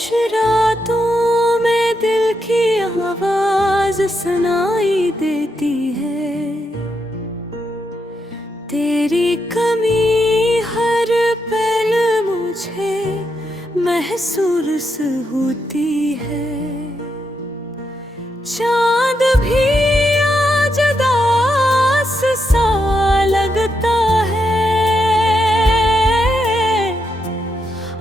कुछ रातों में दिल की आवाज सुनाई देती है, तेरी कमी हर पल मुझे महसूस होती है। चांद भी आज उदास सा लगता है,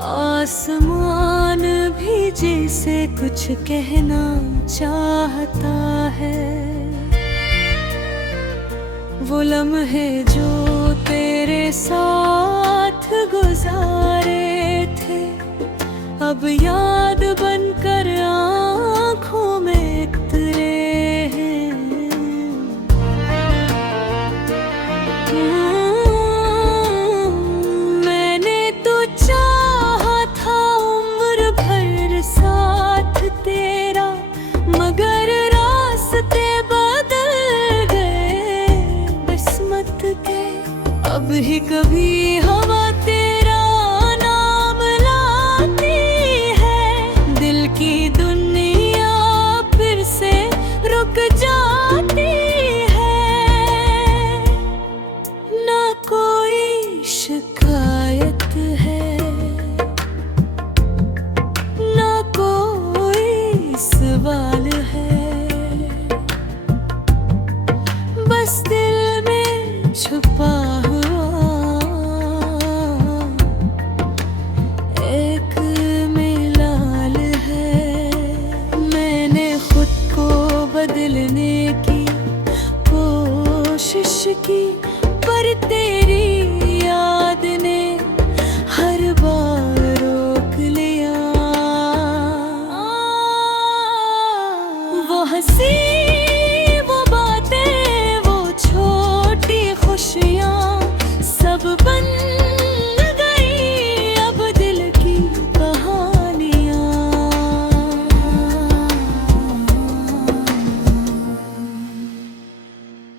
आसमान भी जैसे कुछ कहना चाहता है। वो लम्हे जो तेरे साथ गुजारे थे, अब याद बनकर आँखों में उतरे हैं। मैंने तो चाहा था उम्र भर साथ तेरा, मगर रास्ते बदल गए किस्मत के। अब ही कभी हवा तेरा नाम लाती है, दिल की दुनिया फिर से रुक जाती है। ना कोई शिकायत है, ना कोई सवाल है, बस दिल में छुपा हुआ एक मिलाल है। मैंने खुद को बदलने की कोशिश की, पर तेरी याद ने हर बार रोक लिया। वो हंसी, वो बातें, वो छोटी खुशियाँ सब बन गई अब दिल की कहानियाँ।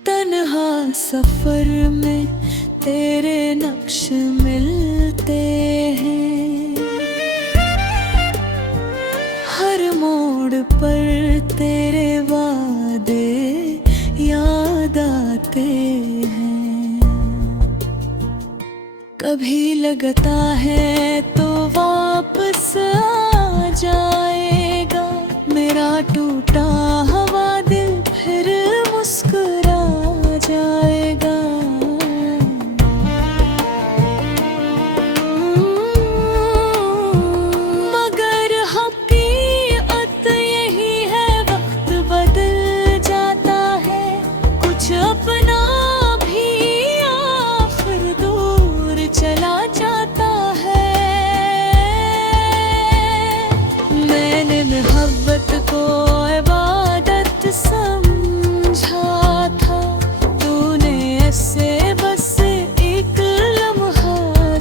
तन्हा सफर में तेरे नक्श मिलते हैं, हर मोड़ पर तेरे वादे याद आते हैं। कभी लगता है तो वापस आ जाएगा, मेरा टूटा हुआ दिल फिर मुस्कुरा जाएगा। मगर हकीकत यही है, वक्त बदल जाता है, कुछ अपना भी आखिर दूर चला जाता है। मैंने मोहब्बत को इबादत समझा था, तूने ऐसे बस एक लम्हा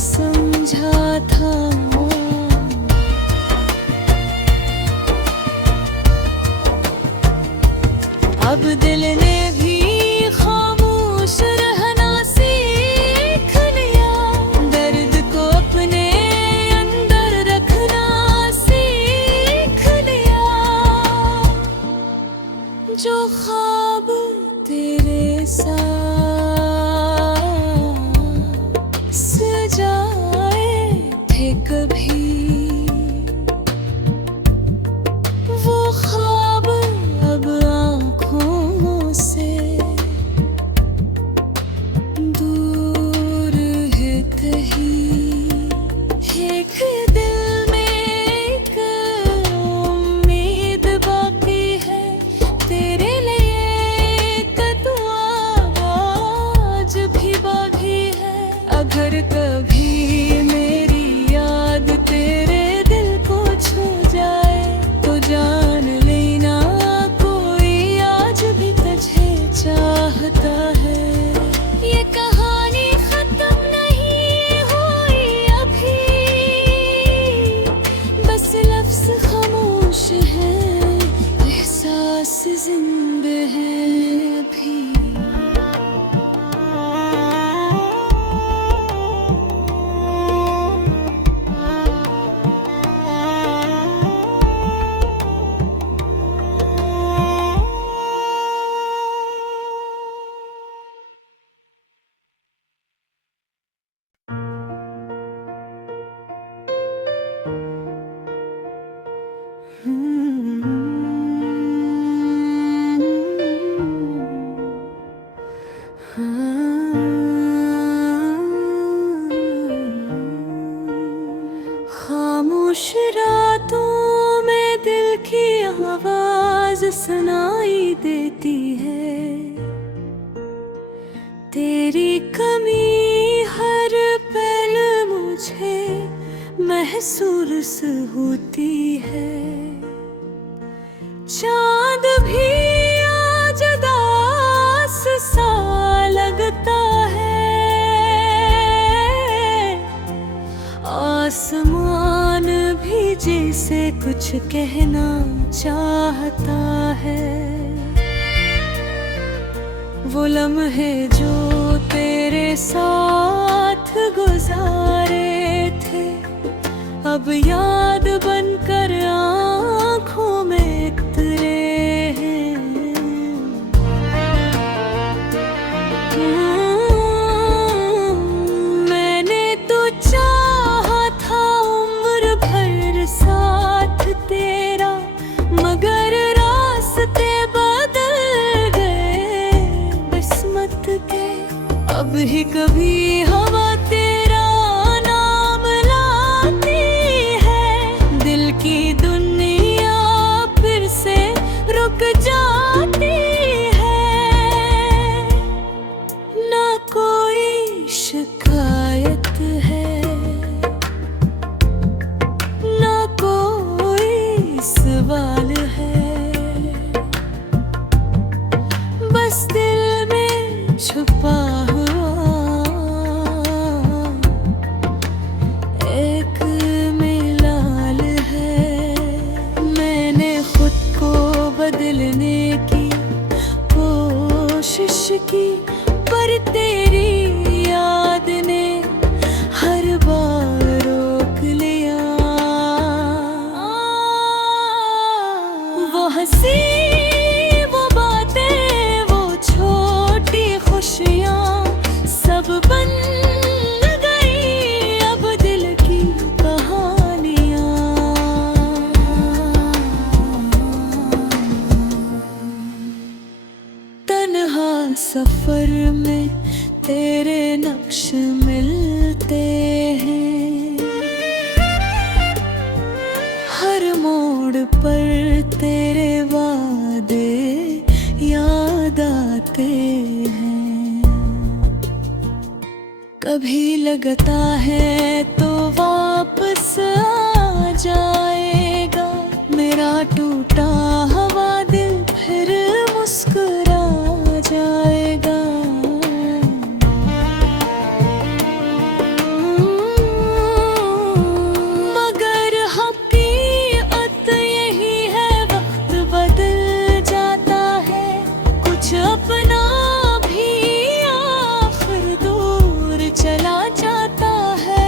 समझा था। अब दिल ने भी खामोश रहना सीख लिया, दर्द को अपने अंदर रखना सीख लिया। जो ख्वाब तेरे साथ सजाए थे खामोश रातों में दिल की आवाज सुनाई देती है। तेरी कमी हर पल मुझे महसूस होती है। चांद भी आज दास सा लगता है। आसमान भी जैसे कुछ कहना चाहता है। वो लम्हे जो तेरे साथ गुजारे थे, अब याद बनकर आँखों में उतरे हैं। मैंने तो चाहा था उम्र भर साथ तेरा, मगर रास्ते बदल गए किस्मत के। अब ही कभी हवा तेरा नाम लाती है। दिल की दुनिया फिर से रुक जाती है। ना कोई शिकायत है, ना कोई सवाल है। बस दिल में छुपा एक मिलाल है। मैंने खुद को बदलने की कोशिश की, पर तेरी याद ने हर बार रोक लिया। वो हंसी, वो बातें, वो छोटी खुशियाँ सब बन गई अब दिल की कहानियाँ। तन्हा सफर में तेरे नक्श मिलते हैं। हर मोड़ पर तेरे वादे याद आते हैं। कभी लगता है तो वापस आ जाएगा मेरा टूटा हुआ दिल, फिर मुस्कुरा जाएगा। मगर हकीकत यही है, वक्त बदल जाता है। कुछ अपना भी आखिर दूर चला जाता है।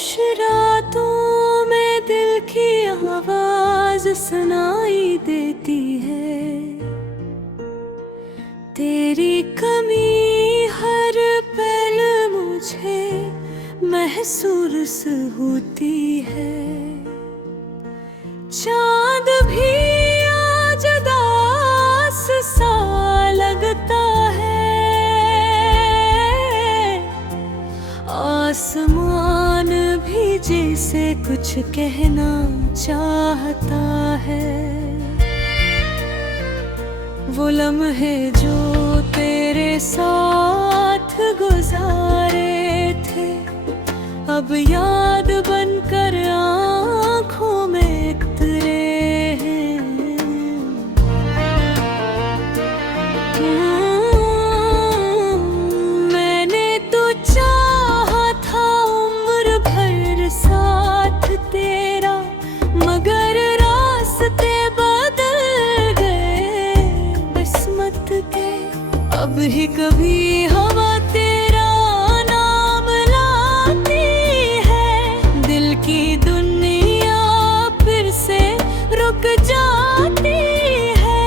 खामोश रातों में दिल की आवाज सुनाई देती है। तेरी कमी हर पल मुझे महसूस होती है। चांद भी आज उदास सा लगता है, आसमान भी जैसे कुछ कहना चाहता है। वो लम्हे जो तेरे साथ गुजारे थे, अब याद बनकर आँखों में उतरे हैं। मैंने तो चाहा था उम्र भर साथ तेरा, मगर रास्ते बदल गए किस्मत के। अब ही कभी हवा तेरा नाम लाती है, दिल की दुनिया फिर से रुक जाती है।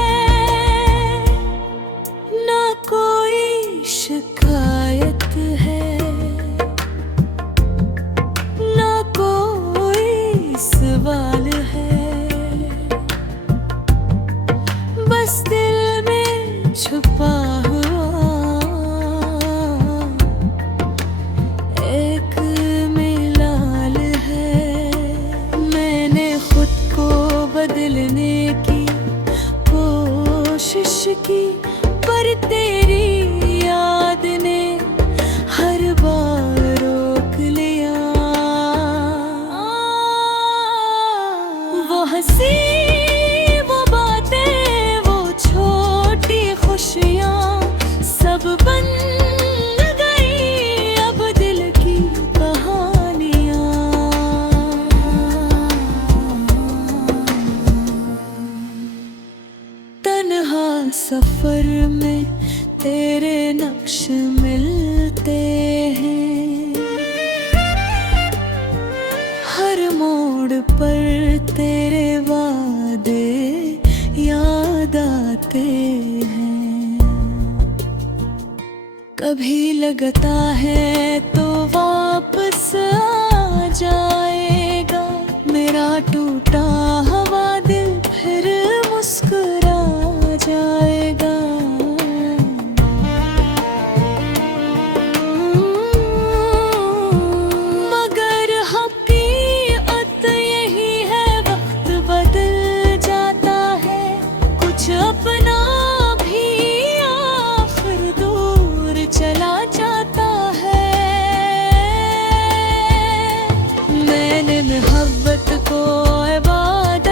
ना कोई शिकायत है, ना कोई सवाल है, बस दिल में छुपा एक मिलाल है। मैंने खुद को बदलने की कोशिश की, पर तेरी याद ने हर बार रोक लिया। वो हंसी, वो बातें, वो छोटी खुशियाँ सब बन गई अब दिल की कहानियाँ। तन्हा सफर में तेरे नक्श मिलते हैं, हर मोड़ पर तेरे वादे याद आते हैं। कभी लगता है तो वापस आ जाएगा, मेरा टूटा हुआ दिल फिर मुस्कुरा जाएगा। मगर हकीकत यही है, वक्त बदल जाता है, कुछ अपना भी आखिर दूर चला जाता है। मैंने मोहब्बत को इबादत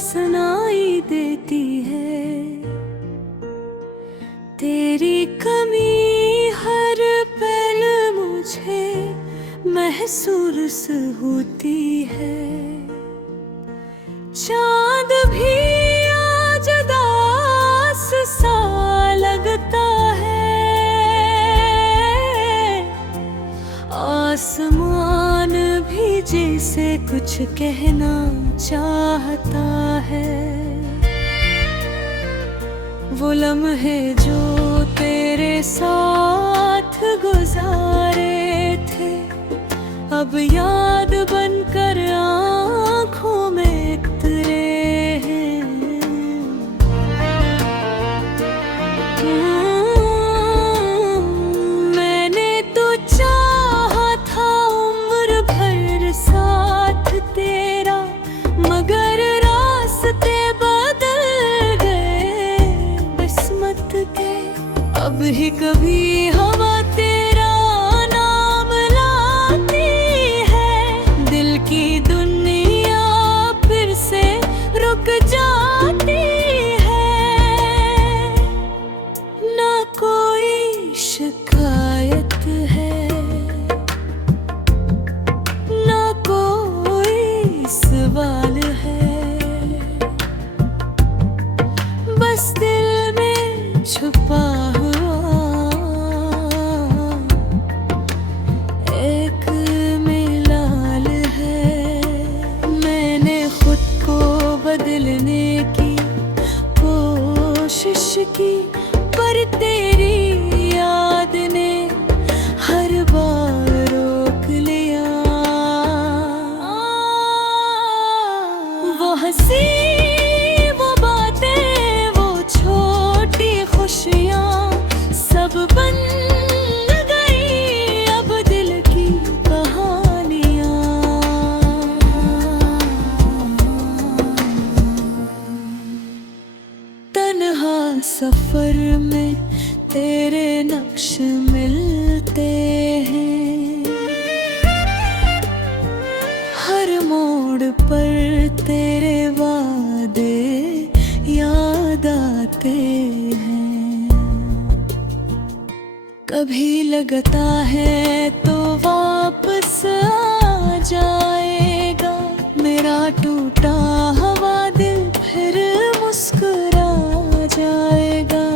सुनाई देती है। तेरी कमी हर पल मुझे महसूस होती है। चांद भी आज उदास सा लगता है, आसमान भी जैसे कुछ कहना चाहता है। वो लम्हे जो तेरे साथ गुजारे थे, अब याद बनकर आँखों में उतरे हैं। मैंने तो चाहा था उम्र भर साथ तेरा, मगर रास्ते बदल गए किस्मत के। अब ही कभी हवा तेरा नाम लाती है, दिल की दुनिया फिर से रुक जाती है। ना कोई शिकायत है, ना कोई सवाल है, बस दिल में छुपा एक मिलाल है। मैंने खुद को बदलने की कोशिश की, पर तेरी याद ने हर बार रोक लिया। वो हंसी, वो बातें, वो छोटी खुशियाँ सब बन गई अब दिल की कहानियाँ। तन्हा सफर में तेरे नक्श मिलते हैं, हर मोड़ पर तेरे वादे याद आते हैं। कभी लगता है तो वापस आ जाएगा, मेरा टूटा हुआ दिल फिर मुस्कुरा जाएगा।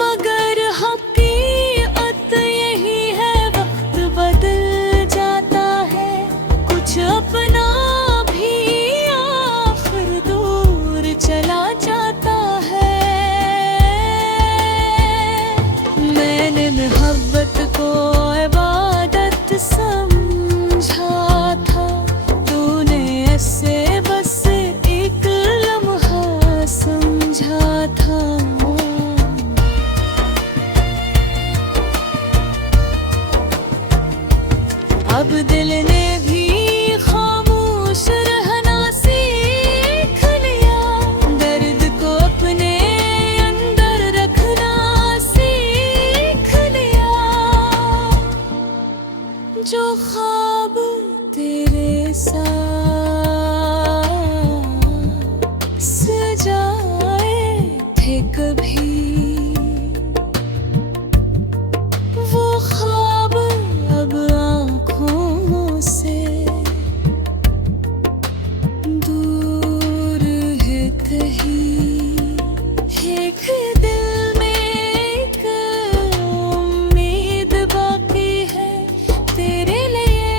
मगर हकीकत यही है, वक्त बदल जाता है, कुछ अपना भी आखिर दूर चला जाता है। मैंने मोहब्बत को इबादत समझा था, तूने ऐसे बस एक लम्हा समझा था। अब दिल ने भी खामोश रहना सीख लिया, दर्द को अपने अंदर रखना सीख लिया। जो ख्वाब तेरे साथ सजाए थे कभी, वो ख्वाब अब आँखों से दूर है कहीं। एक दिल में एक उम्मीद बाकी है, तेरे लिए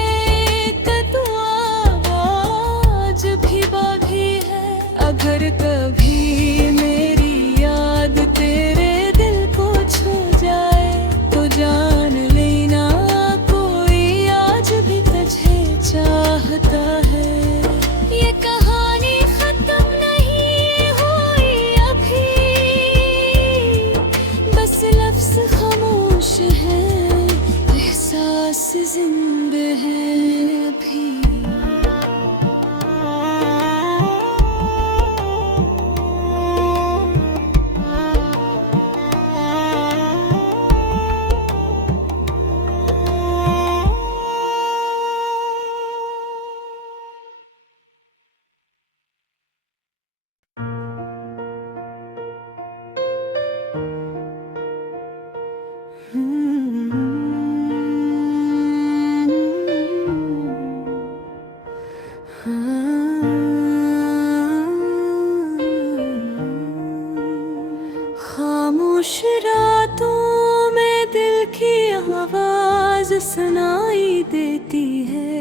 एक दुआ आज भी बाकी है। अगर कभी मेरी याद तेरे दिल को छू जाए, तो जान लेना कोई आज भी तुझे चाहता है। ये कहानी खत्म नहीं हुई अभी, बस लफ्ज़ खामोश है, एहसास जिंदा है अभी। सुनाई देती है।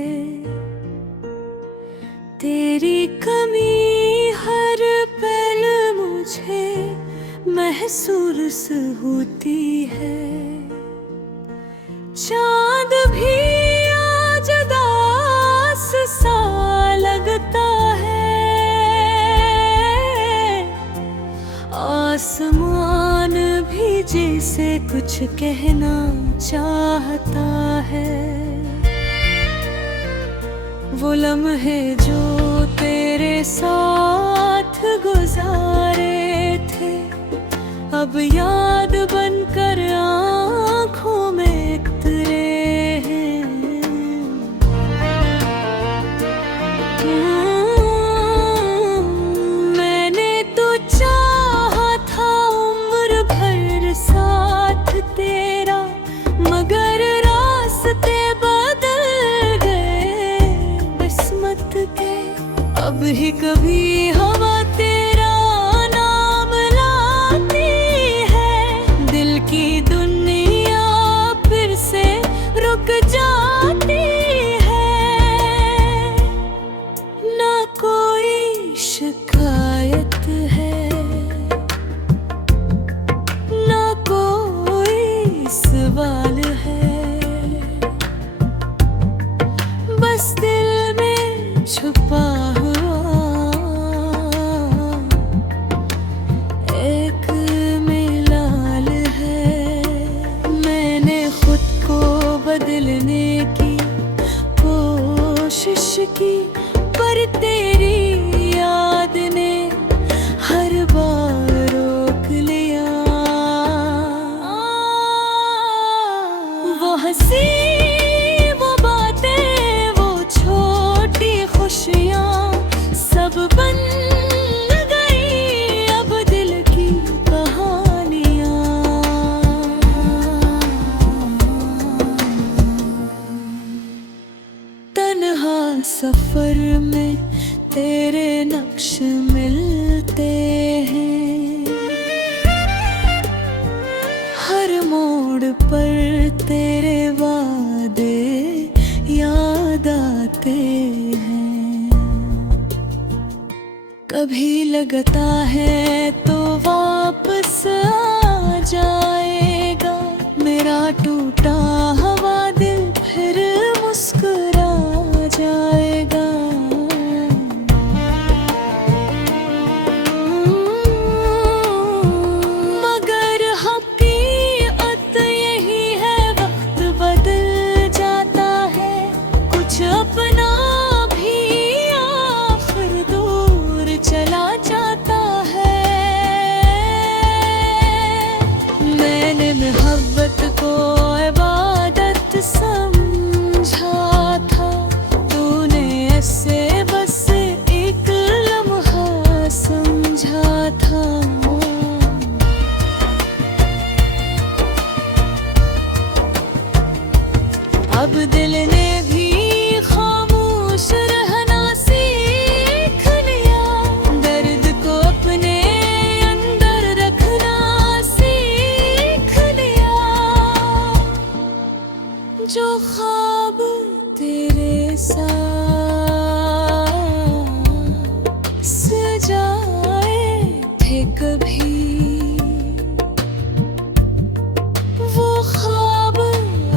तेरी कमी हर पल मुझे महसूस होती है। चांद भी आज दास सा लगता है, आसमान भी जैसे कुछ कहना चाहता है। वो लम्हे जो तेरे साथ गुजारे थे, अब याद बनकर आँखों में उतरे हैं। मैंने तो चाहा था उम्र भर साथ तेरा, मगर रास्ते बदल गए किस्मत के। अब ही कभी हवा तेरा नाम लाती है, दिल की दुनिया फिर से रुक जाती है। ना कोई शिकायत है, ना कोई सवाल है, बस दिल में छुपा हुआ एक मिलाल है। मैंने खुद को बदलने की कोशिश की, पर तेरी याद ने हर बार रोक लिया। वो हंसी, वो बातें, वो छोटी खुशियाँ सब बन गई अब दिल की कहानियाँ। तन्हा सफर में तेरे नक्श मिलते हैं, हर मोड़ पर तेरे वादे याद आते हैं। कभी लगता है तो वापस आ जाएगा मेरा टूटा हुआ दिल, फिर मुस्कुरा जाएगा। मगर हकीकत यही है, वक्त बदल जाता है, कुछ अपना भी आखिर दूर चला जाता है। मैंने मोहब्बत को इबादत समझा था, तूने ऐसे बस एक लम्हा समझा था। अब दिल ने भी खामोश रहना सीख लिया, दर्द को अपने अंदर रखना सीख लिया। जो ख्वाब तेरे साथ सजाए थे कभी, वो ख्वाब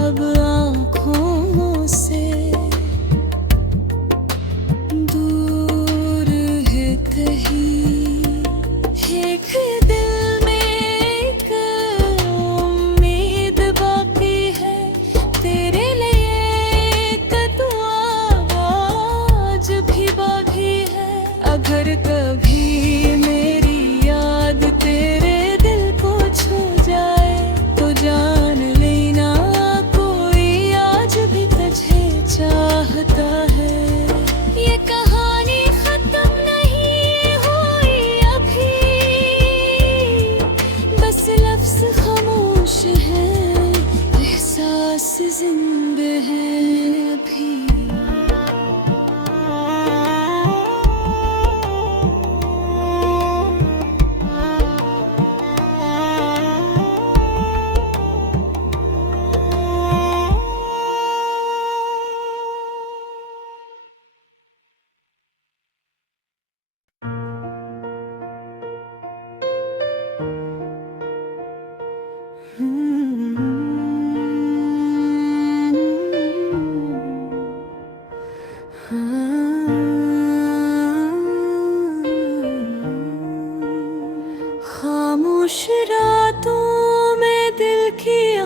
अब आँखों से दूर है कहीं। एक दिल में एक उम्मीद बाकी है, तेरे लिए एक दुआ आज भी बाकी है। अगर कभी मेरी याद तेरे दिल को छू जाए, तो जान लेना कोई आज भी तुझे चाहता है। ये कहानी खत्म नहीं हुई अभी, बस लफ्ज़ खामोश है, एहसास जिंदा है अभी।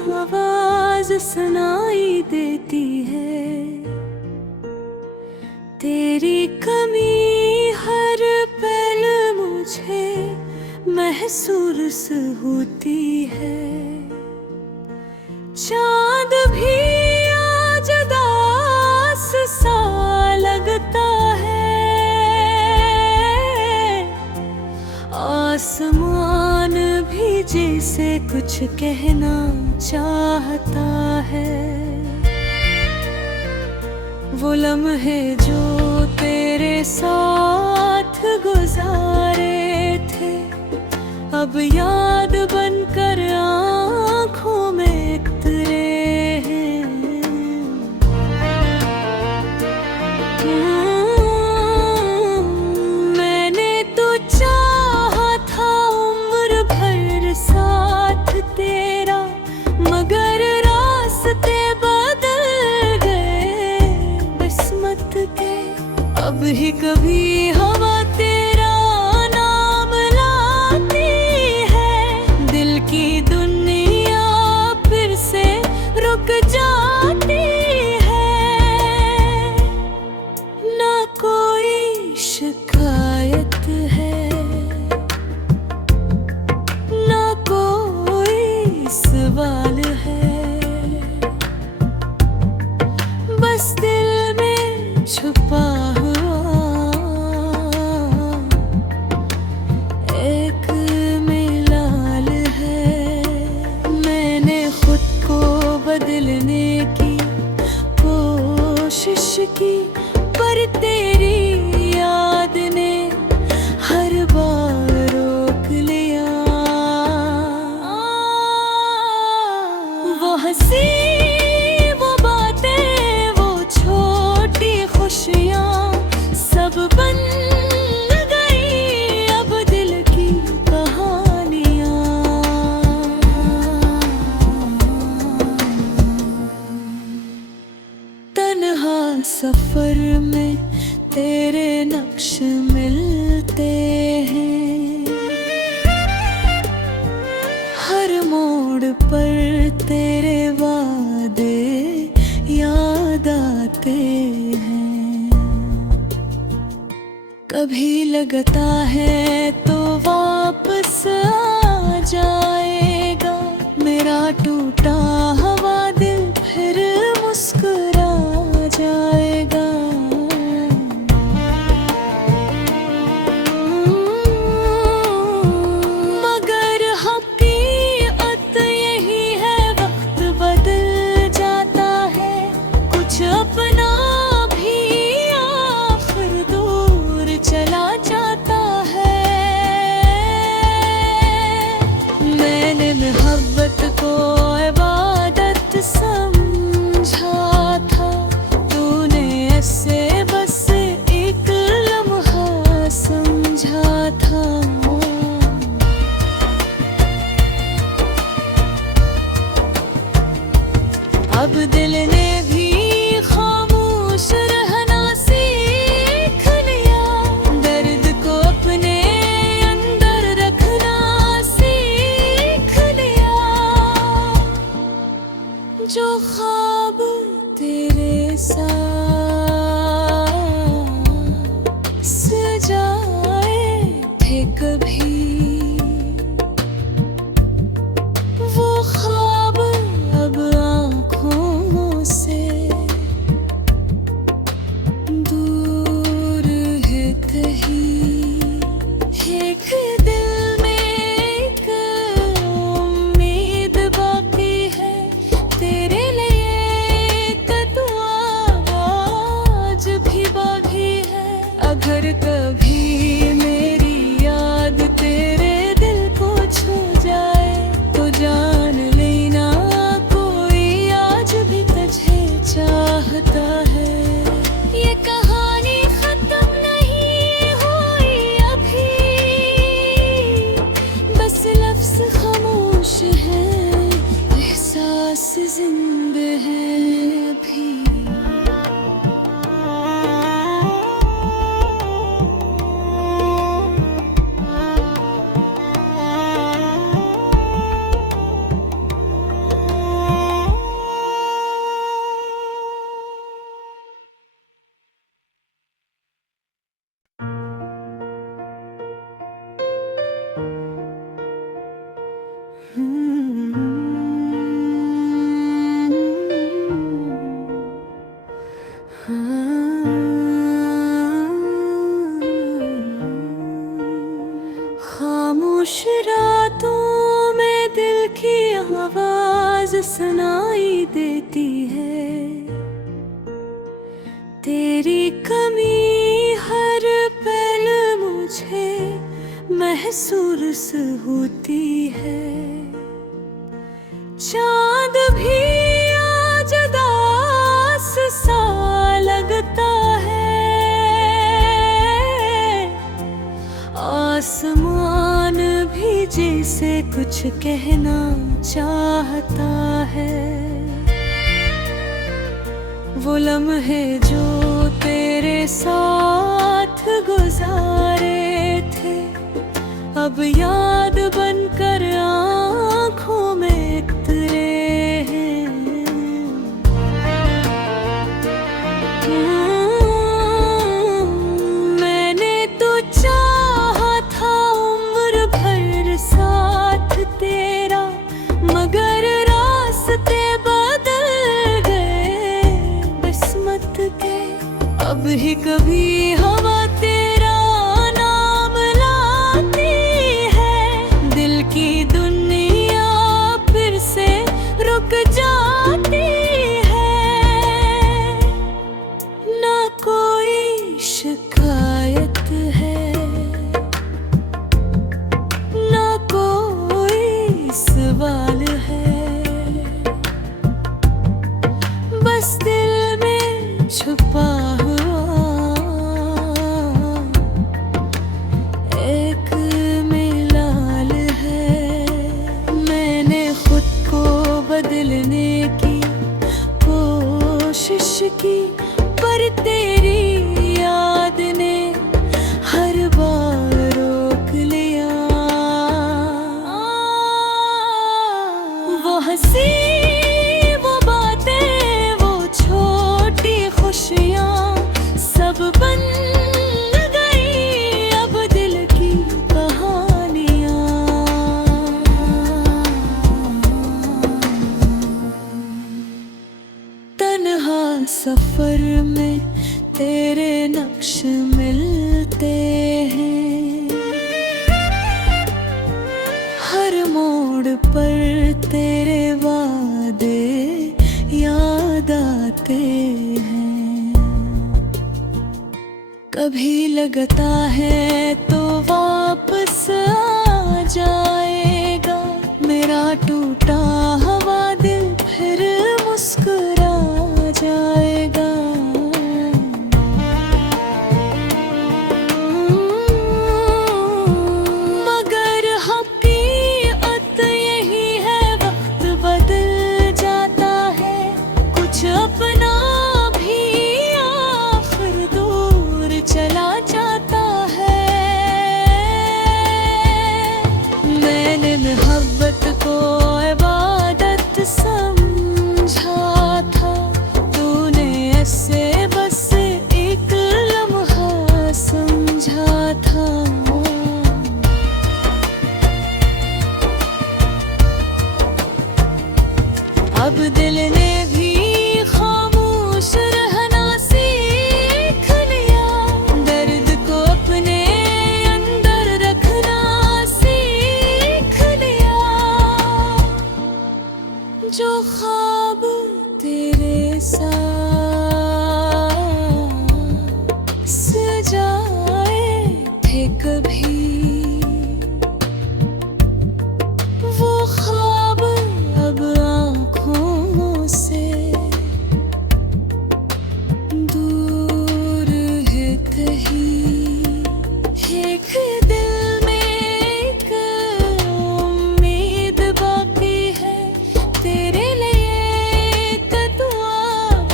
आवाज सुनाई देती है। तेरी कमी हर पल मुझे महसूस होती है। चांद भी आज उदास सा लगता है। आसमान भी जैसे कुछ कहना चाहता है। वो लम्हे जो तेरे साथ गुजारे थे, अब याद बनकर आँखों में उतरे हैं। मैंने तो चाहा था उम्र भर साथ तेरा, मगर रास्ते बदल गए किस्मत के। अब ही कभी हवा तेरा नाम लाती है। दिल की दुनिया फिर से रुक जाती है। ना कोई शिकायत है, ना कोई सवाल है। बस दिल में छुपा एक मिलाल है। मैंने खुद को बदलने की कोशिश की, पर तेरी याद ने हर बार रोक लिया। वो हंसी, वो बातें, वो छोटी खुशियाँ सब बन गई अब दिल की कहानियाँ। तन्हा सफर में तेरे नक्श मिलते हैं। हर मोड़ पर तेरे वादे याद आते हैं। कभी लगता है तो वापस आ जाएगा मेरा टूटा हुआ दिल, फिर मुस्कुरा जाएगा। मगर हकीकत यही है, वक्त बदल जाता है। कुछ अपना भी आखिर दूर चला जाता है। मैंने मोहब्बत को इबादत समझा था, तूने ऐसे बस एक लम्हा समझा था। अब दिल ने भी खामोश रहना सीख लिया। दर्द को अपने अंदर रखना सीख लिया। जो ख्वाब तेरे साथ सजाए थे कभी, वो ख्वाब अब आँखों से दूर है कहीं। एक दिल में एक उम्मीद बाकी है, तेरे लिए एक दुआ सुनाई देती है। तेरी कमी हर पल मुझे महसूस होती है। चांद भी आज उदास सा लगता है, आसमान भी जैसे कुछ कहना चाहता है। वो लम्हे जो तेरे साथ गुजारे थे, अब याद बनकर आँखों में उतरे हैं। मैंने तो चाहा था उम्र भर साथ तेरा, मगर रास्ते बदल गए किस्मत के। अब ही कभी हवा तेरा नाम लाती है, दिल की दुनिया फिर से रुक जाती है। ना कोई शिकायत है, ना कोई सवाल है, बस दिल में छुपा एक मिलाल है। मैंने खुद को बदलने की कोशिश की, पर तेरी याद ने हर बार रोक लिया। वो हंसी, वो बातें, वो छोटी खुशियाँ सब बन गई अब दिल की कहानियाँ। तन्हा सफर में तेरे नक्श मिलते हैं, हर मोड़ पर तेरे वादे याद आते हैं। कभी लगता है तो वापस आ जाएगा, मेरा टूटा हुआ दिल फिर मुस्कुरा जाएगा। मगर हकीकत यही है, वक्त बदल जाता है, कुछ अपना भी आखिर दूर चला जाता है। मैंने मोहब्बत को इबादत समझा था, तूने ऐसे बस एक लम्हा समझा था। अब दिल ने भी खामोश रहना सीख लिया, दर्द को अपने अंदर रखना सीख लिया। जो ख्वाब तेरे साथ सजाए थे कभी, वो ख्वाब अब आँखों से दूर है कहीं। एक दिल में एक उम्मीद बाकी है, तेरे लिए एक दुआ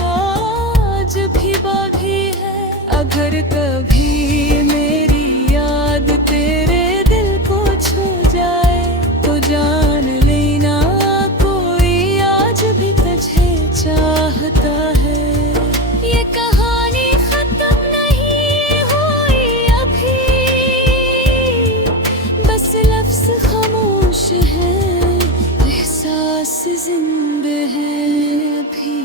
आज भी बाकी है। अगर कभी मेरी याद तेरे दिल को छू जाए, तो जान लेना कोई आज भी तुझे चाहता है। ये कहानी खत्म नहीं हुई अभी, बस लफ्ज़ खामोश है, एहसास जिंदा है अभी।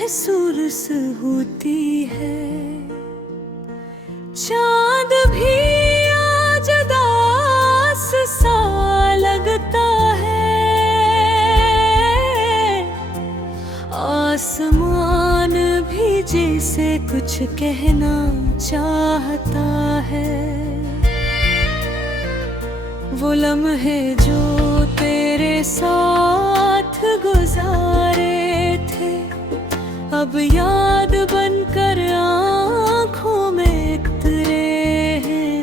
महसूस होती है। चांद भी आज दास सा लगता है, आसमान भी जैसे कुछ कहना चाहता है। वो लम्हे जो तेरे साथ गुजारे थे, अब याद बनकर आँखों में उतरे हैं।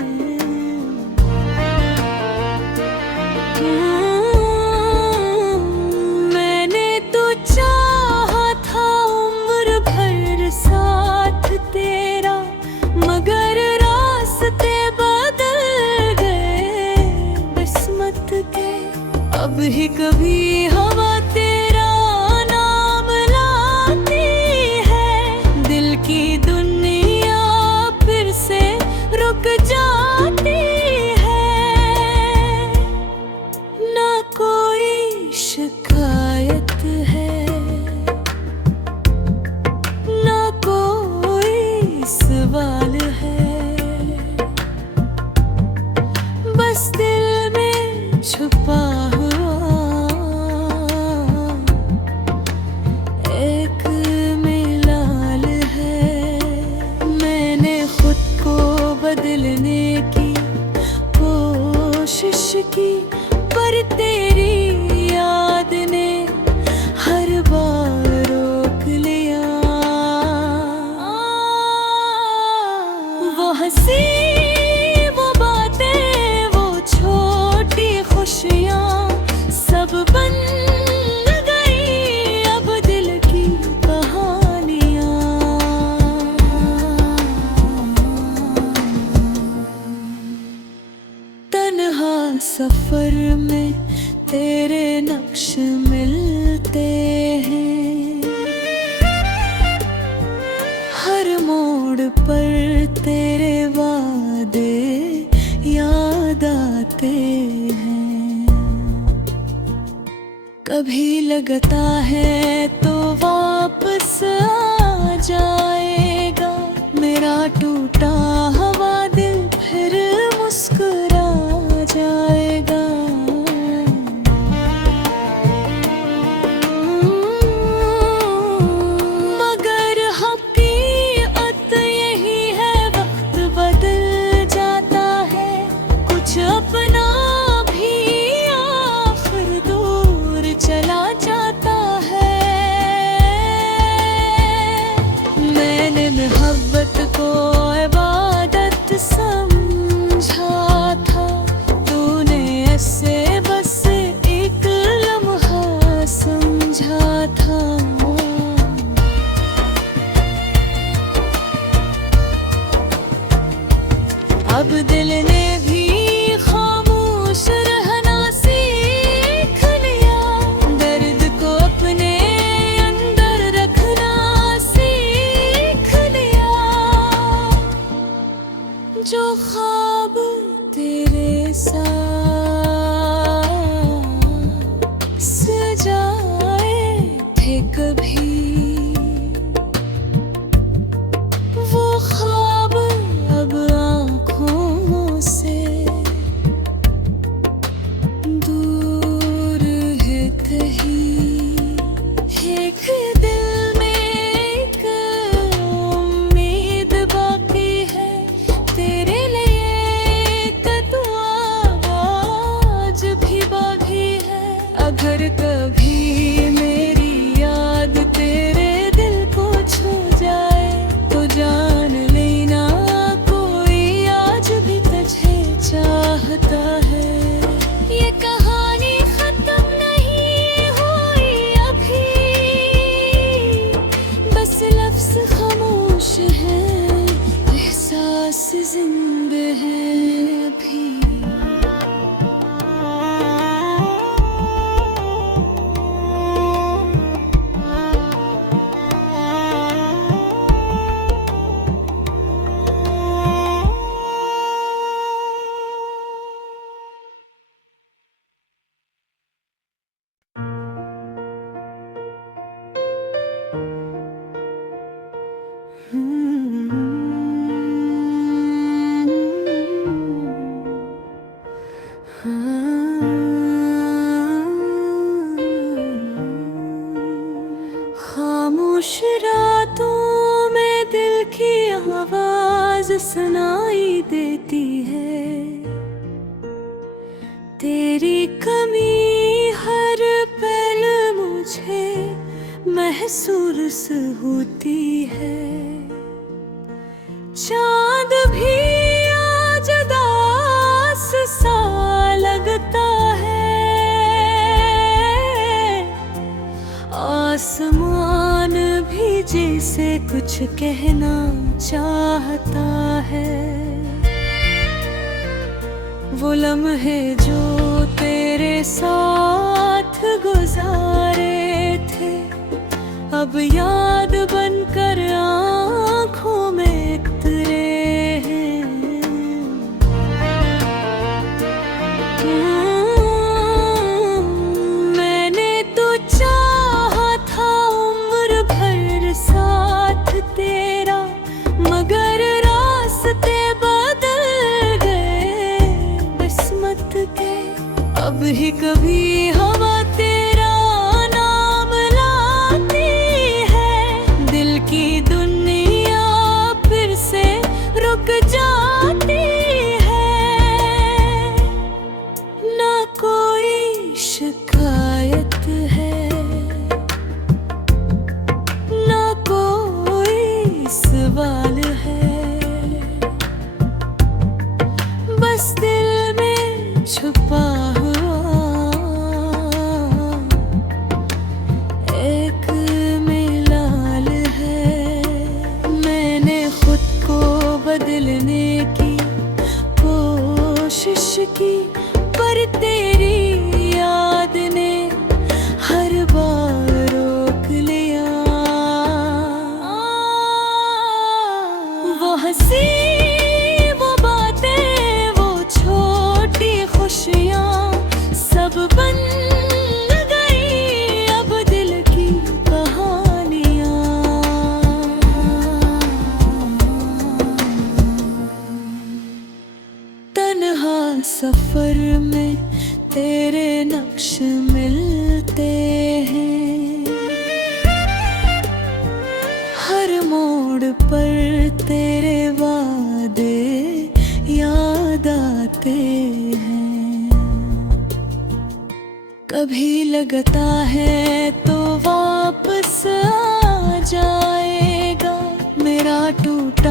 मैंने तो चाहा था उम्र भर साथ तेरा, मगर रास्ते बदल गए किस्मत के। अब ही कभी हवा तेरा नाम लाती है, दिल की दुनिया फिर से रुक जाती है। ना कोई शिकायत है, ना कोई सवाल है, बस दिल में छुपा एक मिलाल है। मैंने खुद को बदलने की कोशिश की, पर तेरी याद ने हर बार रोक लिया। वो हंसी, वो बातें, वो छोटी खुशियाँ सब बन गई अब दिल की कहानियाँ। तन्हा सफर में तेरे नक्श मिलते हैं, हर मोड़ पर तेरे वादे याद आते हैं। कभी लगता है तो वापस आ जाएगा, मेरा टूटा हुआ दिल फिर मुस्कुरा जाएगा। मगर हकीकत यही है, वक्त बदल जाता है, कुछ अपना भी आखिर दूर चला जाता है। मैंने मोहब्बत को इबादत समझा था, तूने ऐसे बस एक लम्हा समझा था। अब दिल ने भी खामोश रहना सीख लिया, दर्द को अपने अंदर रखना सीख लिया। जो ख्वाब तेरे साथ सजाए थे कभी, वो ख्वाब अब आँखों से दूर है कहीं। एक दिल में एक उम्मीद बाकी है, तेरे लिए एक दुआ आज भी बाकी है। अगर कभी मेरी याद तेरे दिल को छू जाए, तो जान लेना कोई आज भी तुझे चाहता है। ये कहानी खत्म नहीं हुई अभी, बस लफ्ज़ खामोश है, एहसास जिंदा है अभी। महसूस होती है। चांद भी आज उदास सा लगता है, आसमान भी जैसे कुछ कहना चाहता है। वो लम्हे जो तेरे साथ गुजारे थे, अब याद बनकर आँखों में उतरे हैं। मैंने तो चाहा था उम्र भर साथ तेरा, मगर रास्ते बदल गए किस्मत के। अब ही कभी हवा तेरा नाम लाती है, दिल की दुनिया फिर से रुक जाती है। ना कोई शिकायत है, ना कोई सवाल है, बस दिल में छुपा एक मिलाल है। मैंने खुद को बदलने की कोशिश की, पर तेरी याद ने हर बार रोक लिया। वो हंसी, वो बातें, वो छोटी खुशियाँ सब बन गई अब दिल की कहानियाँ। तन्हा सफर में तेरे नक्श मिलते हैं, हर मोड़ पर तेरे वादे याद आते हैं। कभी लगता है तो वापस आ जाएगा मेरा टूटा